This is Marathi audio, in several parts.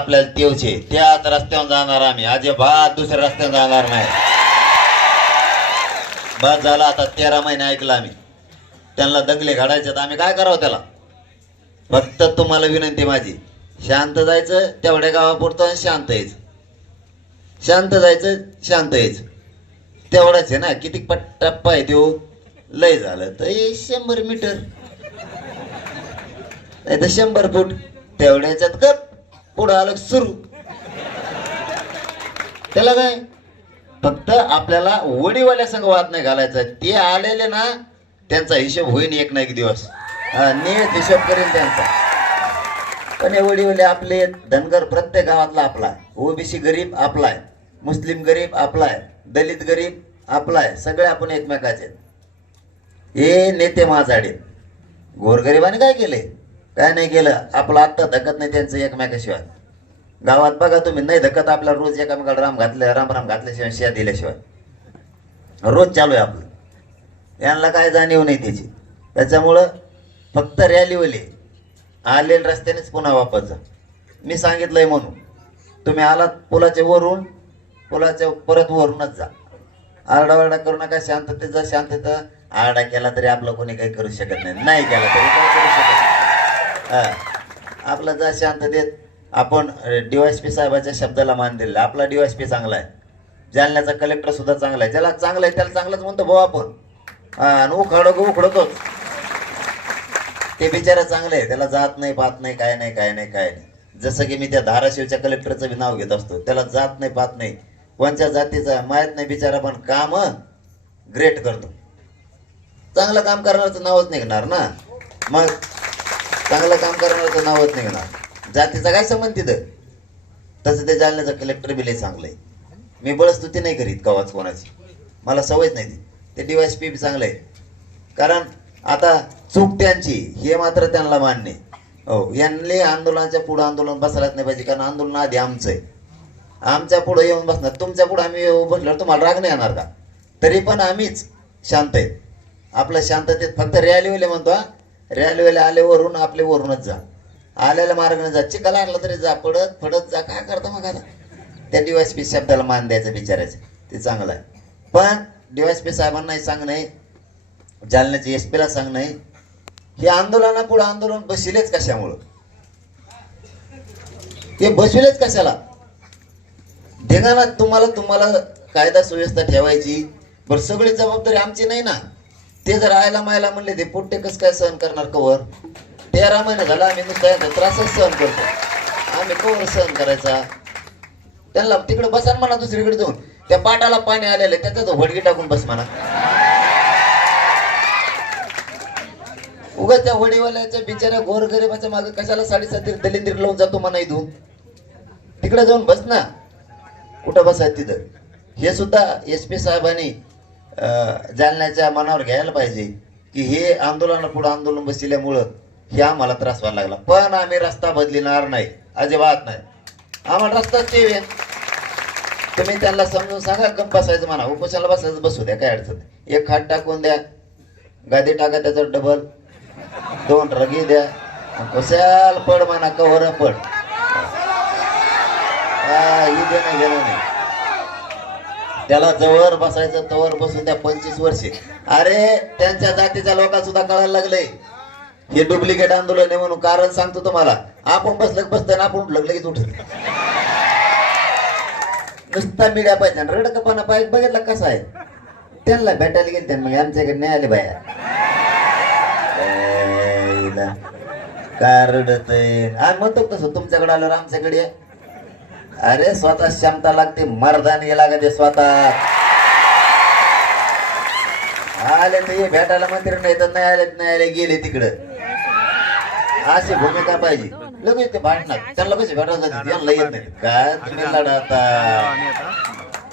आपल्याला तेवचे त्याच रस्त्यावर जाणार आम्ही. अजिबात दुसऱ्या रस्त्यावर जाणार नाही. बस झाला आता तेरा महिने ऐकलं आम्ही. त्यांना दंगले घडायचे तर आम्ही काय करावं त्याला? फक्त तुम्हाला विनंती माझी. शांत जायचं तेवढ्या गावापुरतं आणि शांत यायचं. शांत जायचं शांत यायचं. तेवढाच आहे ना किती पट टप्पा आहे देऊ लय झालं तर शंभर मीटर. नाही तर शंभर फूट. तेवढ्याच्यात गप. पुढं आलं सुरू. त्याला काय? फक्त आपल्याला वडीवाल्या संघ वाद नाही घालायचा. ते आलेले ना त्यांचा हिशोब होईन एक ना एक दिवस. हा, हिशेब हिशोब करेल त्यांचा. पण हे वडीवाले आपले धनगर प्रत्येक गावातला आपला आहे. ओबीसी गरीब आपला आहे. मुस्लिम गरीब आपला आहे. दलित गरीब आपला आहे. सगळे आपण एकमेकाचे हे नेते माझाडे गोरगरिबाने काय केले? काय नाही केलं. आपलं आत्ता धकत नाही त्यांचं एकमेकाशिवाय. गावात बघा तुम्ही नाही धकत आपला रोज एकामेकाला राम घातलं राम राम घातल्याशिवाय शिया दिल्याशिवाय. रोज चालू आहे आपलं. यांना काय जाणीव नाही त्याची. त्याच्यामुळं फक्त रॅलीवले आलेल्या रस्त्यानेच पुन्हा वापस जा. मी सांगितलंय म्हणून. तुम्ही आलात पुलाच्या वरून पुलाच्या परत वरूनच जा. आरडाओरडा करू नका शांततेत जा शांतता आरडा केला तरी आपलं कोणी काही करू शकत नाही. नाही केला तरी काही करू शकत नाही. हा. आपलं शांत देत आपण डीवायसपी साहेबाच्या शब्दाला मान दिलेला आपला डीवायसपी चांगला आहे. जालन्याचा कलेक्टर सुद्धा चांगला आहे. ज्याला चांगलं आहे त्याला चांगलंच म्हणतो भाऊ आपण. आणि उखाडो उखडतोच. ते बिचारा चांगले आहे. त्याला जात नाही पाहत नाही काय नाही काय नाही काय नाही. जसं की मी त्या धाराशिवच्या कलेक्टरचं बी नाव घेत असतो. त्याला जात नाही पाहत नाही. कोणत्या जातीचा माहीत नाही बिचारा पण काम ग्रेट करतो. चांगलं काम करणारचं नावच निघणार ना. मग चांगलं काम करणारचं नावच निघणार जातीचा काय संबंध तिथं? तसं ते जालन्याचं कलेक्टर बिलही चांगलं आहे. मी बळस्तुती नाही करीत कवाच कोणाची. मला सवयच नाही ती. ते डीवायस पी बी चांगलं आहे. कारण आता चूक त्यांची हे मात्र त्यांना मान्य हो यांनी आंदोलनाच्या पुढं आंदोलन बसायलाच नाही पाहिजे कारण आंदोलन आधी आमचं आहे. आमच्या पुढं येऊन बसणार. तुमच्या पुढं आम्ही येऊन बसल्यावर तुम्हाला राग नाही येणार का? तरी पण आम्हीच शांत आहेत आपल्या शांततेत फक्त रॅलीवाले म्हणतो हा. रेल्वेला आले वरून आपले वरूनच जा. आलेल्या मार्गाने जा. चिखला आणला तरी जा पडत पडत जा. काय करता मग आता? त्या डीवायस पी शब्दाला मान द्यायचं विचारायचं ते चांगलं आहे. पण डीवायस पी साहेबांनाही सांगणं आहे. जालन्याच्या एस पीला सांगणं आहे. हे आंदोलना पुढे आंदोलन बसविलेच कशामुळं? हे बसविलेच कशाला? ढेंगाना तुम्हाला तुम्हाला कायदा सुव्यवस्था ठेवायची. बरं सगळी जबाबदारी आमची नाही ना? ते जर आयला मायला म्हणले ते पोट्टे कसं काय सहन करणार कवर? तेरा महिने झाला आम्ही नुसता त्रासच सहन करतो. आम्ही कवर सहन करायचा. त्यांना तिकडे बसा म्हणा दुसरीकडे जाऊन. त्या पाटाला पाणी आलेलं आहे, तो वडगी टाकून बस म्हणा. उगाच त्या वडीवाल्याच्या बिचाऱ्या गोरगरिबाच्या मागे कशाला साडेसाती दलिंद्र लावून जातो म्हणा इथून? तिकडे जाऊन बस ना. कुठं बसाय तिथं? हे सुद्धा एस पी साहेबांनी जालन्याच्या मनावर घ्यायला पाहिजे की हे आंदोलन पुढे आंदोलन बसल्यामुळं हे आम्हाला त्रास व्हायला लागला. पण आम्ही रस्ता बदलिणार नाही. अजिबात नाही. आम्हाला रस्ताच ते आहे. तुम्ही त्यांना समजून सांगा गप बसायचं म्हणा. उपोषणाला बसायचं बसू द्या काय अडचण एक खाट टाकून द्या. गादी टाका त्याचं डबल दोन रगी द्या. कशाल पड म्हणा कवर पड. हा, ही देणं घेणं नाही. त्याला जवळ बसायचं तवर बसून त्या पंचवीस वर्षे. अरे त्यांच्या जातीच्या लोकांना सुद्धा कळायला लागले हे डुप्लिकेट आंदोलन आहे म्हणून कारण सांगतो तुम्हाला. आपण बसलं की ना आपण उठलं लगेच उठत नुसता मिड्या पाहिजे आणि रडकपणा पाहिजे. बघितला कसा आहे? त्यांना भेटायला गेले त्यांना मग आमच्याकडे नाही आले बाया काय रडत आणि म्हणतो तसं तुमच्याकडे आलं आमच्याकडे अरे स्वतः क्षमता लागते मर्दानी लागते स्वतः. आले ये भेटायला मंत्री नाही तर नाही आले नाही आले गेले तिकडं. अशी भूमिका पाहिजे लगेच ते भांडणार त्यांना कसे भेटायला त्यांना येत नाही. काय तुम्ही लढा आता?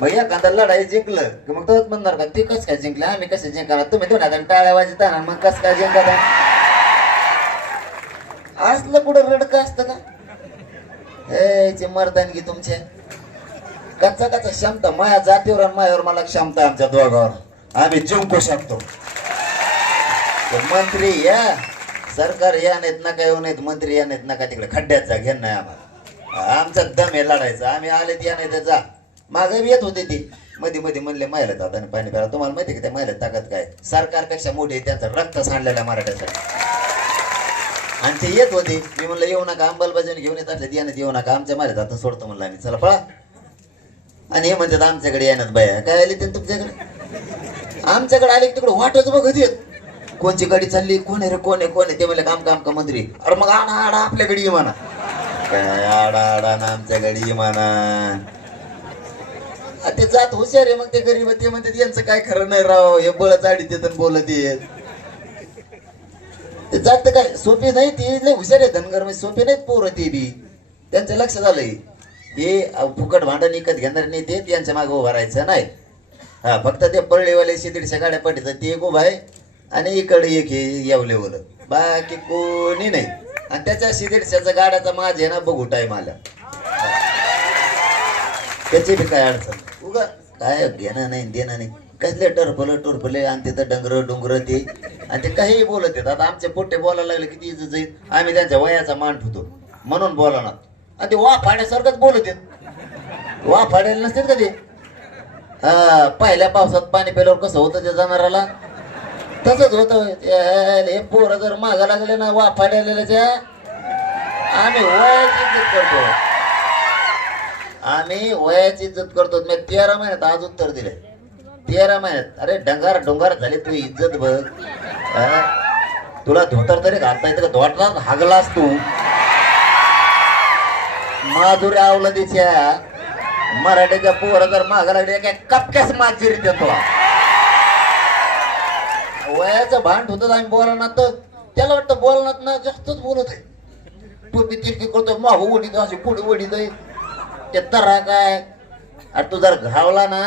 मग एखादा लढाई जिंकलं की मग तोच म्हणणार का ते कस काय जिंकलं? आम्ही कसे जिंकणार? तुम्ही दोन हाताने टाळ्या वाजता ना मग कस काय जिंकता? असलं कुठं रडकं असतं का? हे चे मर्दानगी तुमचे. कच्चा कच्चा क्षमता माया जातीवर आणि मायावर मला क्षमता आमच्या दोघावर. आम्ही जिंकू शकतो. मंत्री या. सरकार या नाहीत नका येऊ नाहीत मंत्री या नाहीत नका तिकडे खड्ड्यात जा घेण नाही आम्हाला. आमचा दम हे लढायचा. आम्ही आले या नाही तर जा. मागे येत होते ती. मध्ये मध्ये म्हणले महिला आणि पाणी प्यायला तुम्हाला माहिती का त्या महिला ताकद काय? सरकारपेक्षा मोठी त्यांचं रक्त सांडलेलं मराठ्यासाठी. आणि ते येत होते. मी म्हणलं येऊ नका अंमलबजावणी घेऊन येत असले यानं येऊ नका आमच्या मारे जाता सोडतो म्हणलं आम्ही. चला पळा. आणि हे म्हणतात आमच्याकडे येणार बाया. काय आली ते तुमच्याकडे? आमच्याकडे आले तिकडे वाटच बघत येत. कोणची गाडी चालली? कोण आहे रे? कोण आहे? कोण आहे? ते म्हणले काम काम का मंत्री. अरे मग आडा आडा आपल्याकडे ये म्हणा काय आडा आडा ना आमच्याकडे ये म्हणा ते जात हुशार आहे मग ते गरीब ते म्हणतात यांचं काय खरं नाही राव हे बळ चाडी ते बोलत येत. ते जात काय? सोपी नाही ती लय हुशार आहे धनगर म्हणजे सोपी नाहीत पोरं ते बी. त्यांचं लक्ष झालंय. हे फुकट भांडण विकत घेणार नाही ते त्यांच्या मागे उभं राहायचं नाही. हा फक्त ते पळलेवाले दीडशे गाड्या पडतात ते एक उभा आहे आणि इकडे एक हे येवलेवलं बाकी कोणी नाही. आणि त्याच्या दीडशेचा गाड्याचा माझे ना बघू टाईम आला. त्याची बी काय अडचण? उगा काय घेणं नाही देणं नाही. कसले टरफलं टुरफले आणि तिथं डंगर डोंगर ते. आणि ते काही बोलत येतात. आता आमचे पोट्टे बोलायला लागले किती इज्जत जाईल. आम्ही त्यांच्या वयाचा मान ठेवतो. म्हणून बोलावणार आणि ते वा फाड्यासारखंच बोलत येत. वा फाडायला नसतात का ते? हा पहिल्या पावसात पाणी प्यायल्यावर कसं होतं ते जनावराला? तसंच होतं. हे पोरं जर मागा लागले ना वा त्या आम्ही वयाची इज्जत करतो. आम्ही वयाची इज्जत करतो. मी तेरा महिन्यात आज उत्तर दिले तेरा महिन्यात. अरे डंगार डोंगार झाले तू इज्जत बघ. तुला धोतर तरी घालता येतं का? धोटरात हागलास तू. माधुरी अवलदीच्या मराठीच्या पोर जर मागा काय काय कपक्यास रीत तुला वयाचं भांड होतं आम्ही बोलणार तर त्याला वाटतं बोलणार ना जास्तच बोलत आहे. टोपी तिरकी करतो माहू ओढीत अशी पुढे ओढीत ते तरा काय? अरे तू जर घावला ना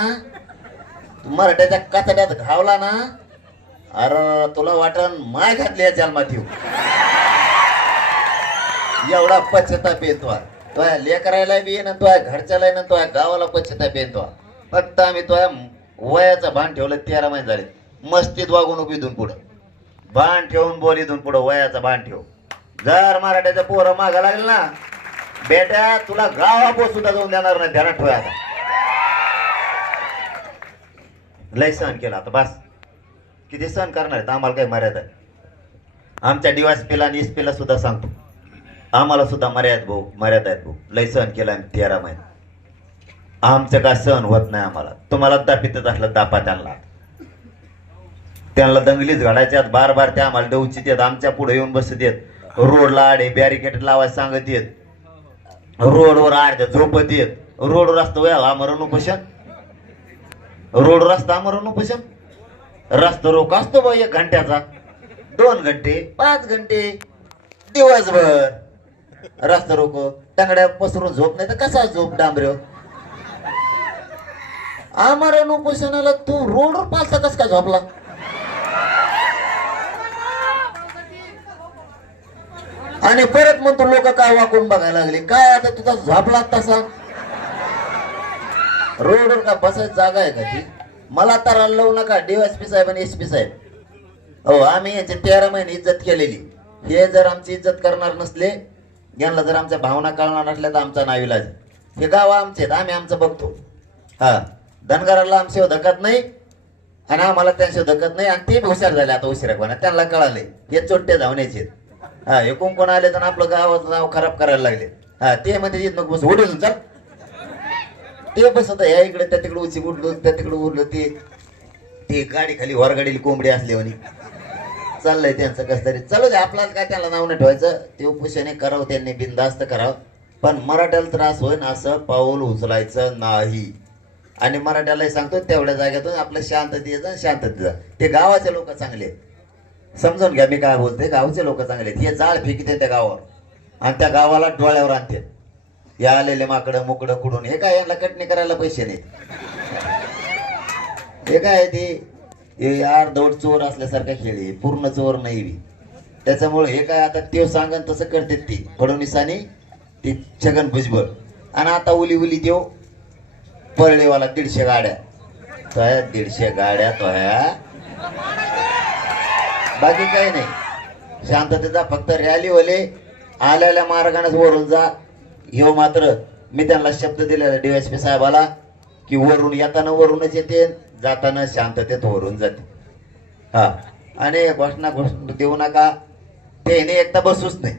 तू मराठ्याच्या कातड्यात घावला ना अरे तुला वाटण माय घातली या जन्मात येऊ एवढा पश्चाताप येतो तो लेकरायला बी येईन तो घरच्याला ना तो गावाला पश्चाताप येतो फक्त आम्ही तो वयाचं भान ठेवलं तेरा महिने झाले. मस्तीत वागून नको इथून पुढं. भान ठेवून बोल इथून पुढं वयाचं भान ठेव जर मराठ्याचं पोरं मागा लागेल ना बेट्या तुला गावापोत सुद्धा जाऊन देणार नाही ध्यानात ठेवा आता. लय सहन केला आता बस. किती सहन करणार आहेत? आम्हाला काही मर्यादा आहे आमच्या डिवास पीला आणि पीला सुद्धा सांगतो. आम्हाला सुद्धा मर्यादा भाऊ मर्यादा आहेत भाऊ. लय सहन केला आम्ही तेरा महिने. आमचं काय सहन होत नाही आम्हाला. तुम्हाला दापितच असलं दापा त्यांना. त्यांना दंगलीच घडायच्यात बार बार त्या आम्हाला देऊची देत आमच्या पुढे येऊन बसत येत रोडला आडे बॅरिकेड लावायला सांगत येत रोडवर अर्ध्या झोपत येत रोडवर असतं वया आमरण उपोषण रोड रस्ता आमरण उपोषण रस्ता रोख असतो बा एक घंट्याचा. दोन घंटे पाच घंटे दिवसभर. रस्ता रोख टंगड्या पसरून झोप नाही तर कसा झोप डांबऱ्यो? आम्हाला उपोषणाला तू रोडवर पाचता कस काय झोपला? आणि परत म्हणतो लोक काय वाकून बघायला लागले? काय आता तुझा झोपला तसा? रोडवर का बसायची जागा आहे का ती? मला तर लावू नका डीवायसपी साहेब आणि एस पी साहेब. हो आम्ही यांचे तेरा महिने इज्जत केलेली. हे जर आमची इज्जत करणार नसले यांना जर आमच्या भावना कळणार नसल्या तर आमचा नाविलाज हे गाव आमचे आहेत, आम्ही आमचं बघतो. हा धनगराला आमचे धकत नाही आणि आम्हाला त्यांचे धकत नाही आणि ते हुशार झाले आता उशिरा त्यांना कळाले. हे चोट्टे धावण्याचे हा हे कोण कोण आले तर आपलं गावाचं नाव खराब करायला लागले. हा ते म्हणजे येत नको बस उडून चल. ते बसत या इकडे त्या तिकडे उची उडलो त्या तिकडे उडलो ते ते गाडी खाली वरगाडीली कोंबडी असली म्हणे. चाललंय त्यांचं कस तरी. चालू दे आपल्याला काय त्याला नाव नाही ठेवायचं. ते उपोषणे करावं त्यांनी बिंदास्त करावं. पण मराठ्याला त्रास होईन असं पाऊल उचलायचं नाही. आणि मराठ्यालाही सांगतो तेवढ्या जागेतून आपलं शांततेचं शांततेचं ते गावाचे लोक चांगले आहेत. समजून घ्या मी काय बोलते गावचे लोक चांगले हे जाळ फेकते त्या गावावर. आणि त्या गावाला डोळ्यावर आणते. या आलेले माकडं मुकडं कुडून हे काय यांना कटणी करायला पैसे नाहीत? हे काय ते? अर्धवट चोर असल्यासारखा खेळ आहे पूर्ण चोर नाही बी. त्याच्यामुळे हे काय आता ते सांगन तसं करते ती फडणवीसाने ते छगन भुजबळ. आणि आता उली उली देव परळेवाला दीडशे गाड्या. तो ह्या दीडशे गाड्या तो ह्या बाकी काही नाही. शांततेचा फक्त रॅली वाले आलेल्या मार्गानेच वरून जा. ह्यो मात्र मी त्यांना शब्द दिलेला डीवायसपी साहेबाला की वरून येताना वरूनच येते जाताना शांततेत वरून जाते. हा. आणि घोषणा घोषणा देऊ नका. ते एकदा बसूच नाही.